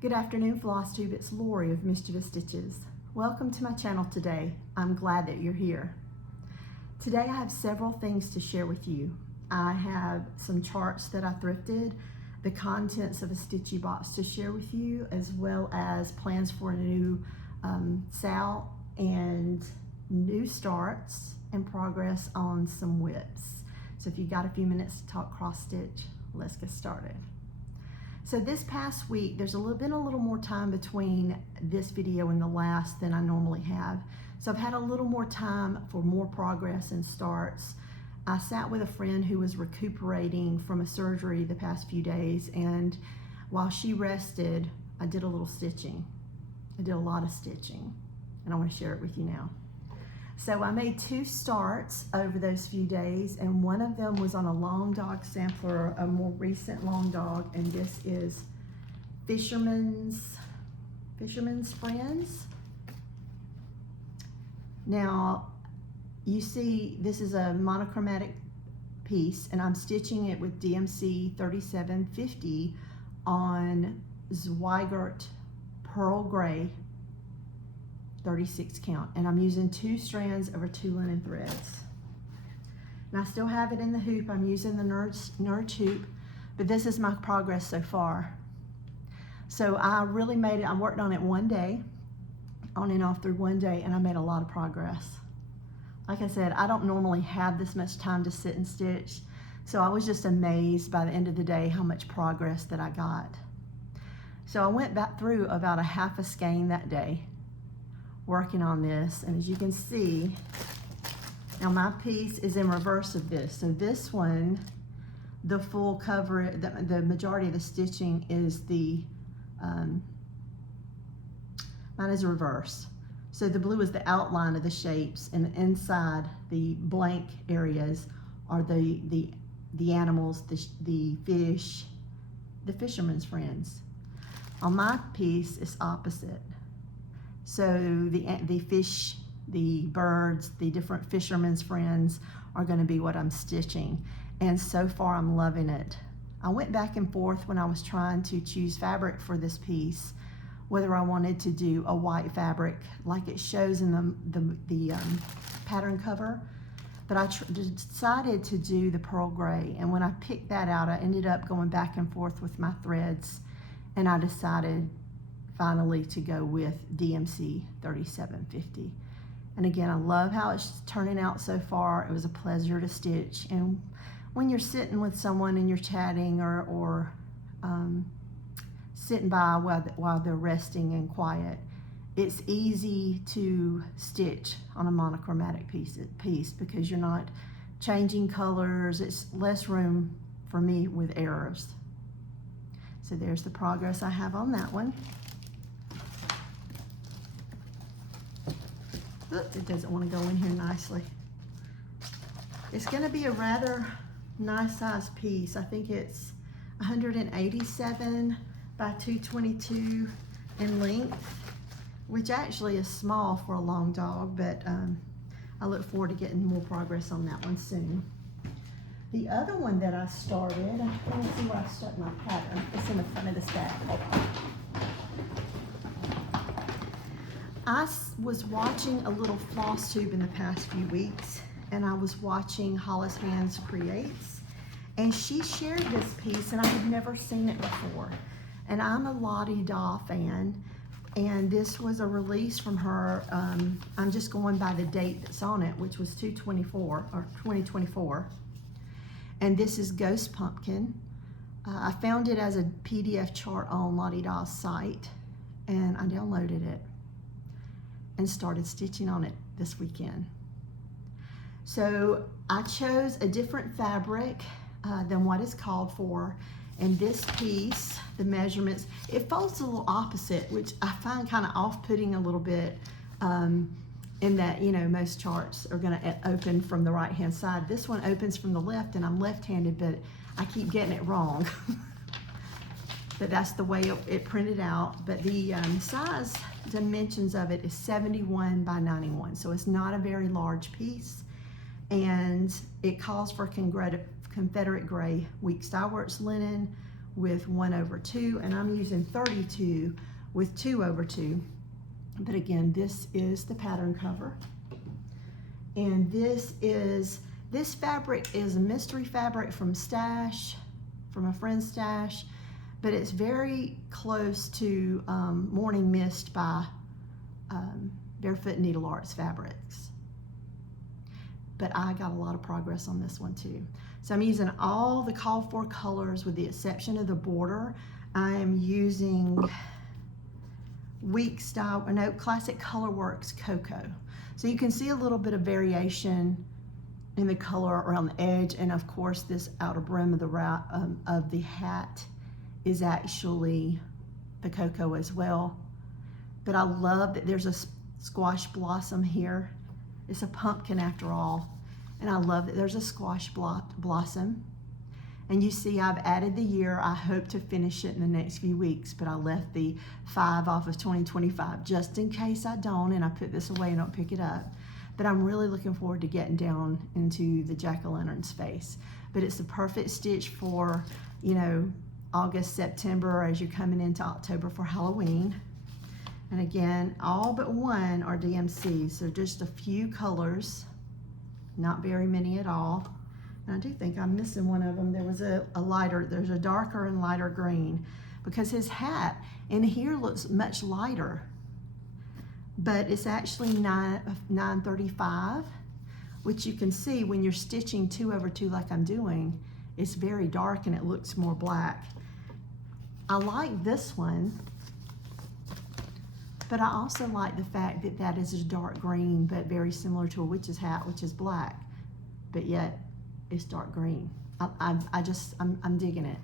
Good afternoon, Flosstube. It's Lori of MischievousStitches. Welcome to my channel today. I'm glad that you're here. Today I have several things to share with you. I have some charts that I thrifted, the contents of a Stitchy box to share with you, as well as plans for a new sale and new starts and progress on some whips. So if you got a few minutes to talk cross stitch, let's get started. So this past week, there's been a little more time between this video and the last than I normally have. So I've had a little more time for more progress and starts. I sat with a friend who was recuperating from a surgery the past few days, and while she rested, I did a little stitching. I did a lot of stitching, and I want to share it with you now. So I made 2 starts over those few days, and one of them was on a long dog sampler, a more recent long dog, and this is Fisherman's Friends. Now, you see this is a monochromatic piece, and I'm stitching it with DMC 3750 on Zweigart Pearl Gray 36 count, and I'm using 2 strands over 2 linen threads. And I still have it in the hoop. I'm using the Nerd hoop, but this is my progress so far. So I really made it. I worked on it one day, on and off through one day, and I made a lot of progress. Like I said, I don't normally have this much time to sit and stitch, so I was just amazed by the end of the day how much progress that I got. So I went back through about a half a skein that day, working on this, and as you can see, now my piece is in reverse of this. So this one, the full cover, the majority of the stitching is the, mine is reverse. So the blue is the outline of the shapes, and inside the blank areas are the animals, the fish, the fisherman's friends. On my piece, it's opposite. So the fish, the birds, the different fishermen's friends are going to be what I'm stitching. And so far I'm loving it. I went back and forth when I was trying to choose fabric for this piece, whether I wanted to do a white fabric like it shows in the pattern cover. But I decided to do the pearl gray. And when I picked that out, I ended up going back and forth with my threads, and I decided finally to go with DMC 3750. And again, I love how it's turning out so far. It was a pleasure to stitch. And when you're sitting with someone and you're chatting or sitting by while they're resting and quiet, it's easy to stitch on a monochromatic piece because you're not changing colors. It's less room for me with errors. So there's the progress I have on that one. Oops, it doesn't want to go in here nicely. It's going to be a rather nice size piece. I think it's 187 by 222 in length, which actually is small for a long dog, but I look forward to getting more progress on that one soon. The other one that I started, let me see where I stuck my pattern. It's in the front of this bag. Hold on. I was watching a little Flosstube in the past few weeks, and I was watching Hollis Hands Creates, and she shared this piece, and I had never seen it before. And I'm a Lottie Da fan, and this was a release from her. I'm just going by the date that's on it, which was 2024. And this is Ghost Pumpkin. I found it as a PDF chart on Lottie Da's site, and I downloaded it and started stitching on it this weekend. So I chose a different fabric than what is called for, and this piece, the measurements, it folds a little opposite, which I find kind of off-putting a little bit, in that, you know, most charts are gonna open from the right-hand side. This one opens from the left, and I'm left-handed, but I keep getting it wrong. But that's the way it printed out. But the size dimensions of it is 71 by 91, so it's not a very large piece, and it calls for Confederate gray weak Styleworks linen with 1/2, and I'm using 32 with 2/2. But again, this is the pattern cover. And this fabric is a mystery fabric from Stash, from a friend's stash, but it's very close to Morning Mist by Barefoot Needle Arts Fabrics. But I got a lot of progress on this one too. So I'm using all the called for colors with the exception of the border. I am using Classic Colorworks Cocoa. So you can see a little bit of variation in the color around the edge, and of course this outer brim of the hat is actually the cocoa as well. But I love that there's a squash blossom here. It's a pumpkin after all, and I love that there's a squash blossom. And you see I've added the year. I hope to finish it in the next few weeks, but I left the 5 off of 2025 just in case I don't, and I put this away and don't pick it up. But I'm really looking forward to getting down into the jack-o'-lantern's face. But it's the perfect stitch for, you know, August, September, as you're coming into October for Halloween. And again, all but one are DMC, so just a few colors, not very many at all. And I do think I'm missing one of them. There was there's a darker and lighter green, because his hat in here looks much lighter, but it's actually 935, which you can see when you're stitching 2/2 like I'm doing, it's very dark and it looks more black. I like this one, but I also like the fact that that is a dark green, but very similar to a witch's hat, which is black, but yet it's dark green. I'm digging it.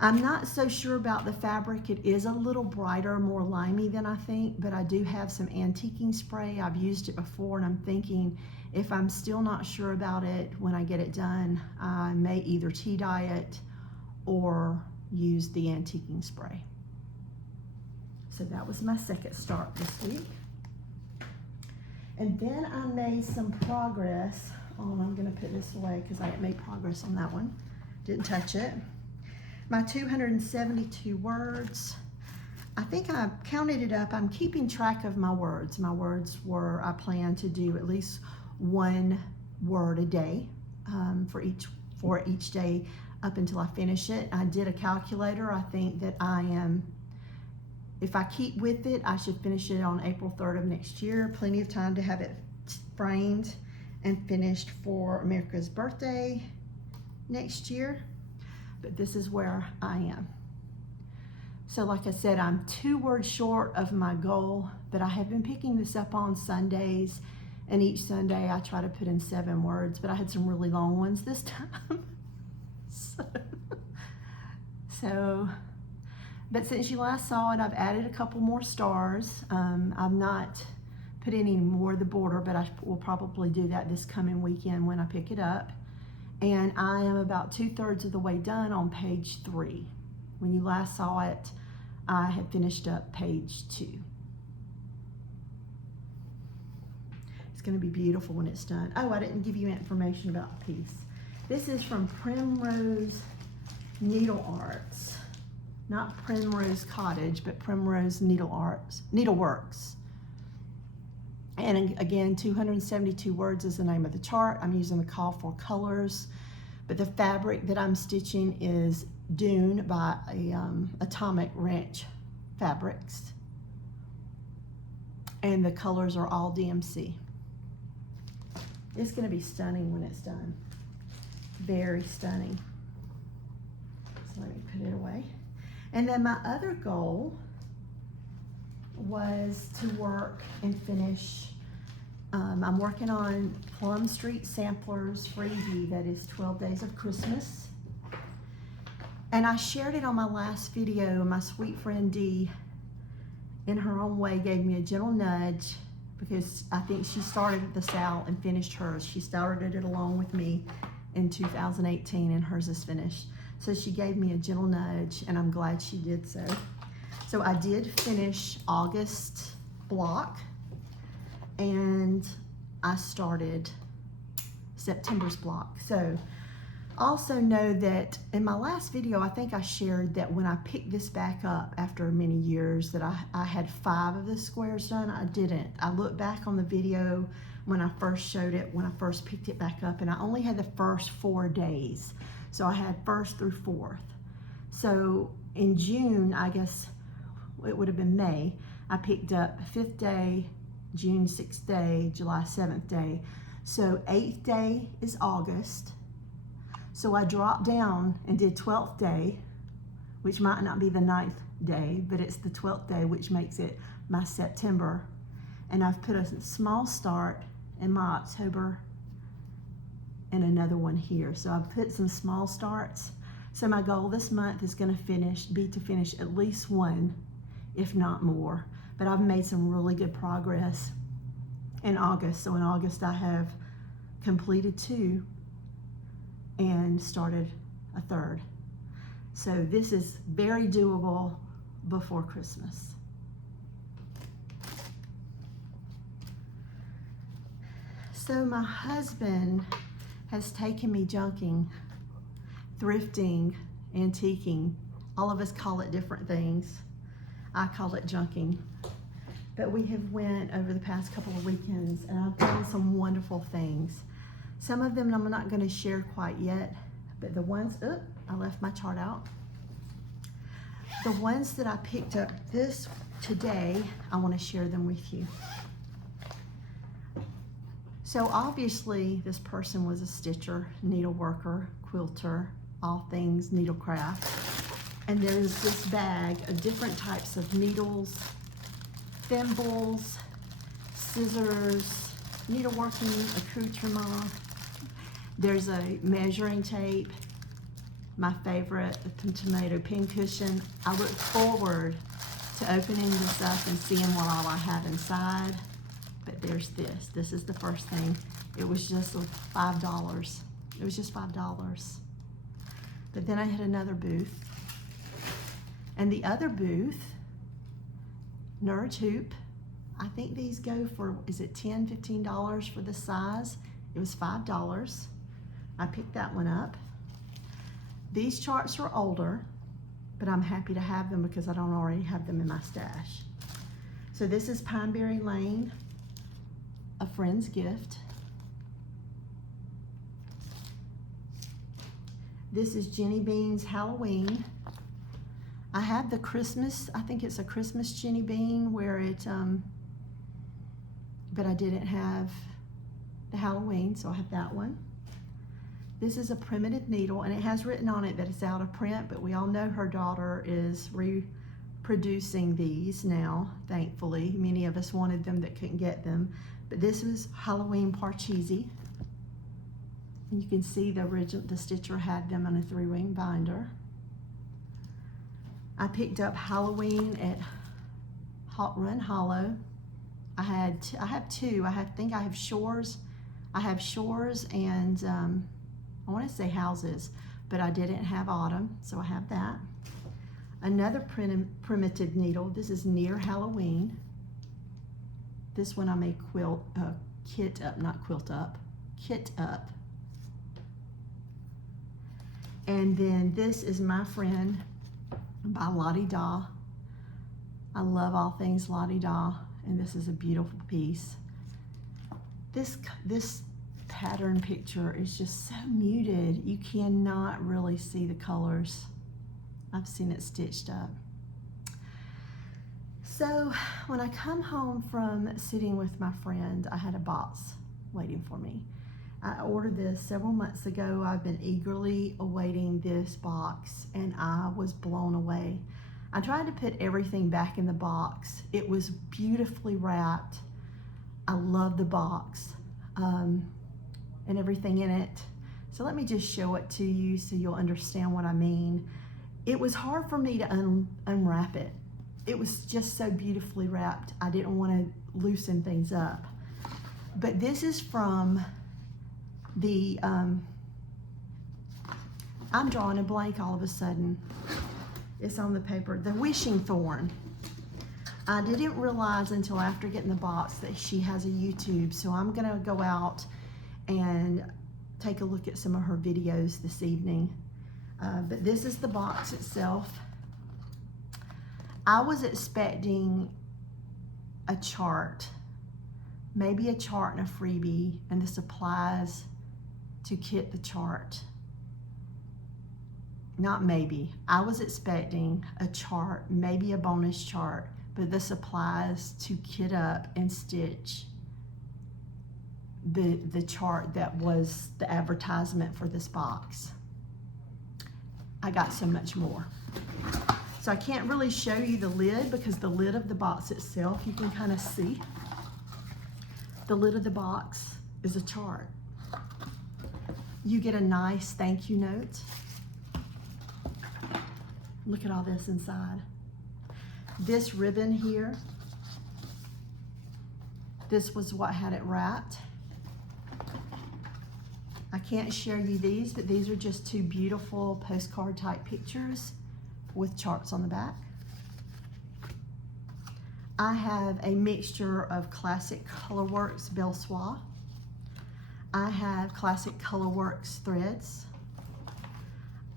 I'm not so sure about the fabric. It is a little brighter, more limey than I think, but I do have some antiquing spray. I've used it before, and I'm thinking if I'm still not sure about it when I get it done, I may either tea dye it or use the antiquing spray. So that was my second start this week. And then I made some progress on, I'm gonna put this away because I made progress on that one. Didn't touch it. My 272 words. I think I counted it up. I'm keeping track of my words. My words were, I plan to do at least 1 word a day for each day up until I finish it. I did a calculator. I think that if I keep with it, I should finish it on April 3rd of next year. Plenty of time to have it framed and finished for America's birthday next year. But this is where I am. So like I said, I'm 2 words short of my goal, but I have been picking this up on Sundays, and each Sunday I try to put in 7 words, but I had some really long ones this time. But since you last saw it, I've added a couple more stars. I've not put any more of the border, but I will probably do that this coming weekend when I pick it up. And I am about 2/3 of the way done on page 3. When you last saw it, I had finished up page 2. It's gonna be beautiful when it's done. Oh, I didn't give you information about the piece. This is from Primrose Needle Arts. Not Primrose Cottage, but Primrose Needleworks. And again, 272 words is the name of the chart. I'm using the call for colors, but the fabric that I'm stitching is Dune by Atomic Ranch Fabrics. And the colors are all DMC. It's gonna be stunning when it's done. Very stunning. So let me put it away. And then my other goal was to work and finish. I'm working on Plum Street Samplers freebie that is 12 Days of Christmas. And I shared it on my last video, and my sweet friend Dee, in her own way, gave me a gentle nudge because I think she started the SAL and finished hers. She started it along with me in 2018, and hers is finished. So she gave me a gentle nudge, and I'm glad she did so. So I did finish August block, and I started September's block. So Also know that in my last video, I think I shared that when I picked this back up after many years that I had 5 of the squares done. I didn't. I looked back on the video when I first showed it, when I first picked it back up, and I only had the first 4 days. So I had 1st through 4th. So in June, I guess it would have been May, I picked up 5th day, June 6th day, July 7th day. So 8th day is August. So I dropped down and did 12th day, which might not be the 9th day, but it's the 12th day, which makes it my September. And I've put a small start in my October and another one here. So I've put some small starts. So my goal this month is going to be to finish at least 1, if not more. But I've made some really good progress in August. So in August I have completed 2 and started a 3rd. So this is very doable before Christmas. So my husband has taken me junking, thrifting, antiquing. All of us call it different things. I call it junking. But we have went over the past couple of weekends and I've done some wonderful things. Some of them I'm not going to share quite yet, but the ones, I left my chart out. The ones that I picked up today, I want to share them with you. So obviously this person was a stitcher, needle worker, quilter, all things needlecraft. And there's this bag of different types of needles, thimbles, scissors, needleworking accoutrement. There's a measuring tape, my favorite, the tomato pincushion. I look forward to opening this up and seeing what all I have inside. But there's this. This is the first thing. It was just $5. It was just $5. But then I had another booth. And the other booth, Nerd Hoop, I think these go for, is it $10, $15 for the size? It was $5. I picked that one up. These charts are older, but I'm happy to have them because I don't already have them in my stash. So this is Pineberry Lane, a friend's gift. This is Jenny Bean's Halloween. I have the Christmas, I think it's a Christmas Jenny Bean where it, but I didn't have the Halloween, so I have that one. This is a primitive needle, and it has written on it that it's out of print, but we all know her daughter is reproducing these now, thankfully. Many of us wanted them that couldn't get them. But this was Halloween Parcheesi. You can see the stitcher had them on a 3-ring binder. I picked up Halloween at Hot Run Hollow. I have 2. I think I have Shores. I have Shores and I want to say Houses, but I didn't have Autumn, so I have that. Another primitive needle. This is Near Halloween. This one I may kit up, not quilt up, kit up. And then this is My Friend by Lottie Da. I love all things Lottie Da, and this is a beautiful piece. This pattern picture is just so muted. You cannot really see the colors. I've seen it stitched up. So when I come home from sitting with my friend, I had a box waiting for me. I ordered this several months ago. I've been eagerly awaiting this box and I was blown away. I tried to put everything back in the box. It was beautifully wrapped. I love the box and everything in it. So let me just show it to you so you'll understand what I mean. It was hard for me to unwrap it. It was just so beautifully wrapped. I didn't want to loosen things up. But this is from the, I'm drawing a blank all of a sudden. It's on the paper, the Wishing Thorn. I didn't realize until after getting the box that she has a YouTube, so I'm gonna go out and take a look at some of her videos this evening. But this is the box itself. I was expecting a chart, maybe a chart and a freebie, and the supplies to kit the chart. Not maybe. I was expecting a chart, maybe a bonus chart, but the supplies to kit up and stitch the chart that was the advertisement for this box. I got so much more. So I can't really show you the lid because the lid of the box itself, you can kind of see. The lid of the box is a chart. You get a nice thank you note. Look at all this inside. This ribbon here, this was what had it wrapped. I can't share you these, but these are just two beautiful postcard type pictures with charts on the back. I have a mixture of Classic Colorworks Belle Soie. I have Classic Colorworks threads.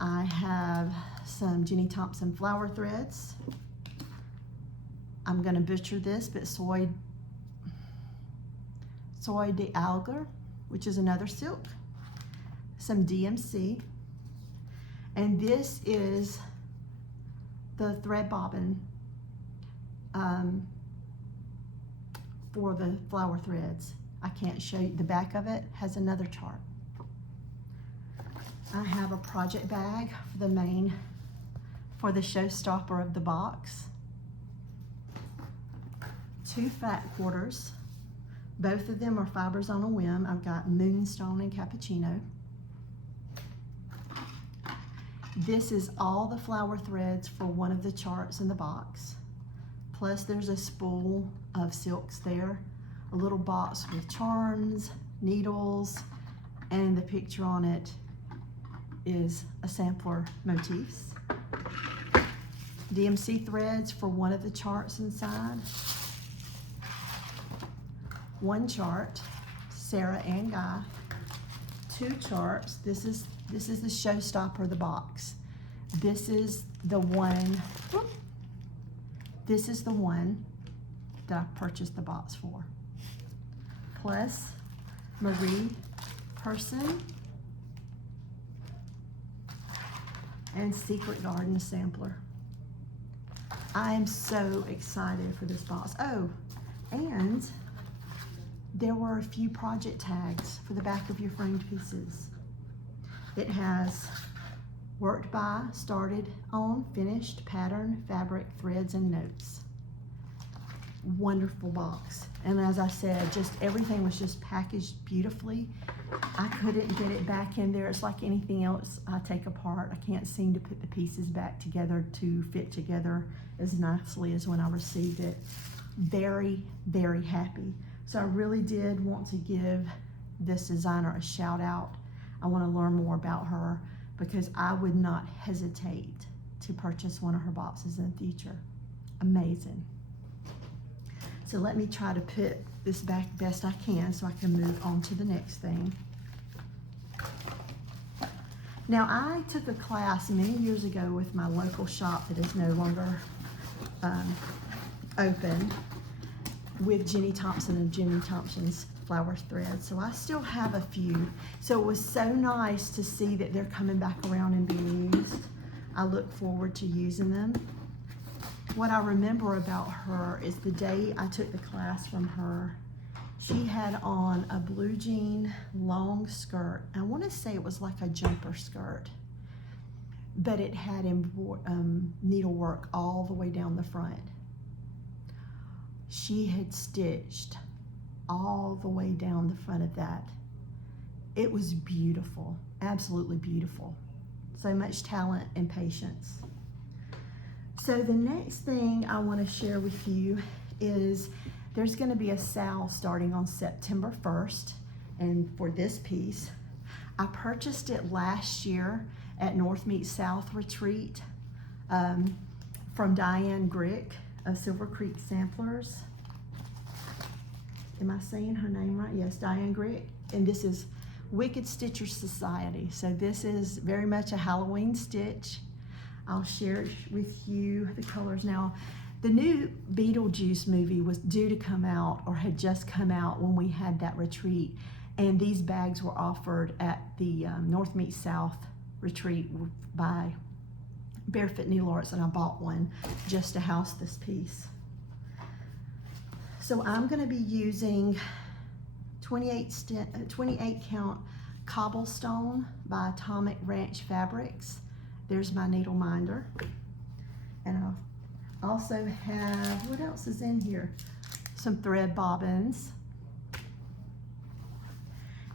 I have some Jenny Thompson flower threads. I'm gonna butcher this, but soy d'algue, which is another silk. Some DMC, and this is the thread bobbin for the flower threads. I can't show you, the back of it has another chart. I have a project bag for the showstopper of the box. Two fat quarters, both of them are Fibers on a Whim. I've got Moonstone and Cappuccino. This is all the flower threads for one of the charts in the box. Plus there's a spool of silks there, a little box with charms, needles, and the picture on it is a sampler motifs. DMC threads for one of the charts inside. One chart, Sarah and Guy. Two charts. This is the showstopper of the box. This is the one. This is the one that I purchased the box for. Plus Marie Person and Secret Garden sampler. I am so excited for this box. Oh, and there were a few project tags for the back of your framed pieces. It has worked by, started on, finished, pattern, fabric, threads, and notes. Wonderful box. And as I said, just everything was just packaged beautifully. I couldn't get it back in there. It's like anything else I take apart. I can't seem to put the pieces back together to fit together as nicely as when I received it. Very, very happy. So I really did want to give this designer a shout out. I want to learn more about her because I would not hesitate to purchase one of her boxes in the future. Amazing. So let me try to put this back best I can so I can move on to the next thing. Now I took a class many years ago with my local shop that is no longer open with Jenny Thompson and Jenny Thompson's flower threads. So I still have a few. So it was so nice to see that they're coming back around and being used. I look forward to using them. What I remember about her is the day I took the class from her, she had on a blue jean long skirt. I want to say it was like a jumper skirt, but it had needlework all the way down the front. She had stitched all the way down the front of that. It was beautiful, absolutely beautiful. So much talent and patience. So the next thing I want to share with you is there's going to be a sale starting on September 1st. And for this piece, I purchased it last year at North Meets South Retreat from Diane Grick of Silver Creek Samplers. Am I saying her name right? Yes, Diane Grick. And this is Wicked Stitcher Society. So this is very much a Halloween stitch. I'll share with you the colors now. The new Beetlejuice movie was due to come out, or had just come out when we had that retreat, and these bags were offered at the North Meets South retreat by Barefoot Needle Arts, and I bought one just to house this piece. So I'm going to be using 28 count Cobblestone by Atomic Ranch Fabrics. There's my needle minder. And I'll also have, what else is in here? Some thread bobbins.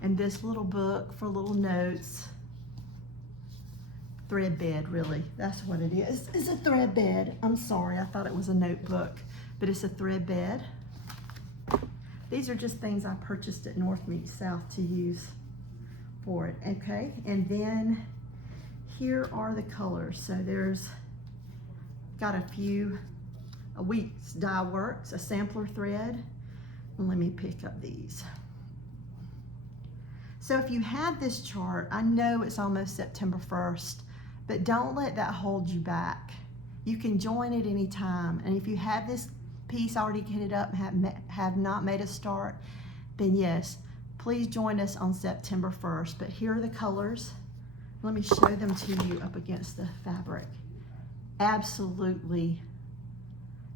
And this little book for little notes. Thread bed, really. That's what it is. It's a thread bed. I'm sorry, I thought it was a notebook, but it's a thread bed. These are just things I purchased at North Meets South to use for it, okay? And then here are the colors. So there's got a few, a Weeks Dye Works, a sampler thread. And let me pick up these. So if you have this chart, I know it's almost September 1st, but don't let that hold you back. You can join at any time. And if you have this piece already kitted up and have not made a start, then yes, please join us on September 1st. But here are the colors. Let me show them to you up against the fabric. Absolutely,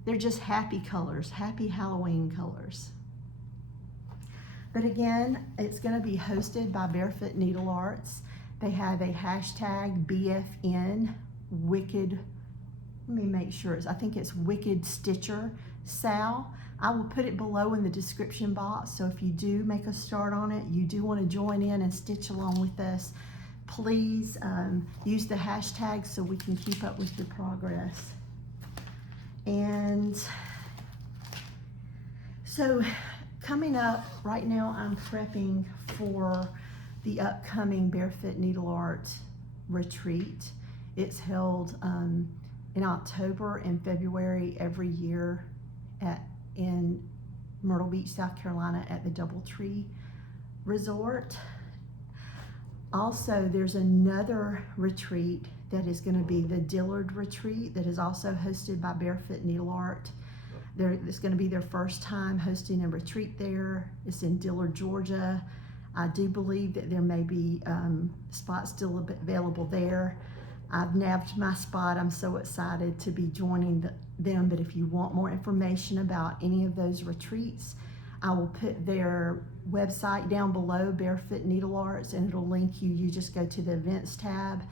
they're just happy colors, happy Halloween colors. But again, it's going to be hosted by Barefoot Needle Arts. They have a hashtag BFN Wicked. Let me make sure I think it's Wicked Stitcher Sal. I will put it below in the description box. So if you do make a start on it, you do want to join in and stitch along with us, please use the hashtag so we can keep up with your progress. And so coming up right now, I'm prepping for the upcoming Barefoot Needle Art retreat. It's held in October and February every year in Myrtle Beach, South Carolina at the Doubletree Resort. Also, there's another retreat that is going to be the Dillard Retreat that is also hosted by Barefoot Needle Art. It's going to be their first time hosting a retreat there. It's in Dillard, Georgia. I do believe that there may be spots still available there. I've nabbed my spot. I'm so excited to be joining them, but if you want more information about any of those retreats, I will put their website down below, Barefoot Needle Arts, and it'll link you. You just go to the events tab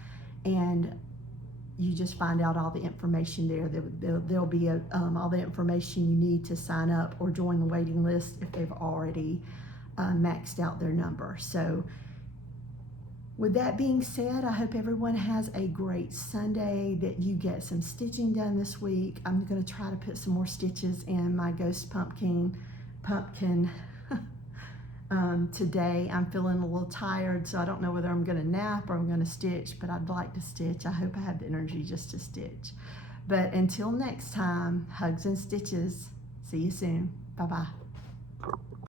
and you just find out all the information there. There'll be all the information you need to sign up or join the waiting list if they've already maxed out their number. So with that being said, I hope everyone has a great Sunday, that you get some stitching done this week. I'm going to try to put some more stitches in my Ghost Pumpkin today. I'm feeling a little tired, so I don't know whether I'm going to nap or I'm going to stitch, but I'd like to stitch. I hope I have the energy just to stitch. But until next time, hugs and stitches. See you soon. Bye-bye.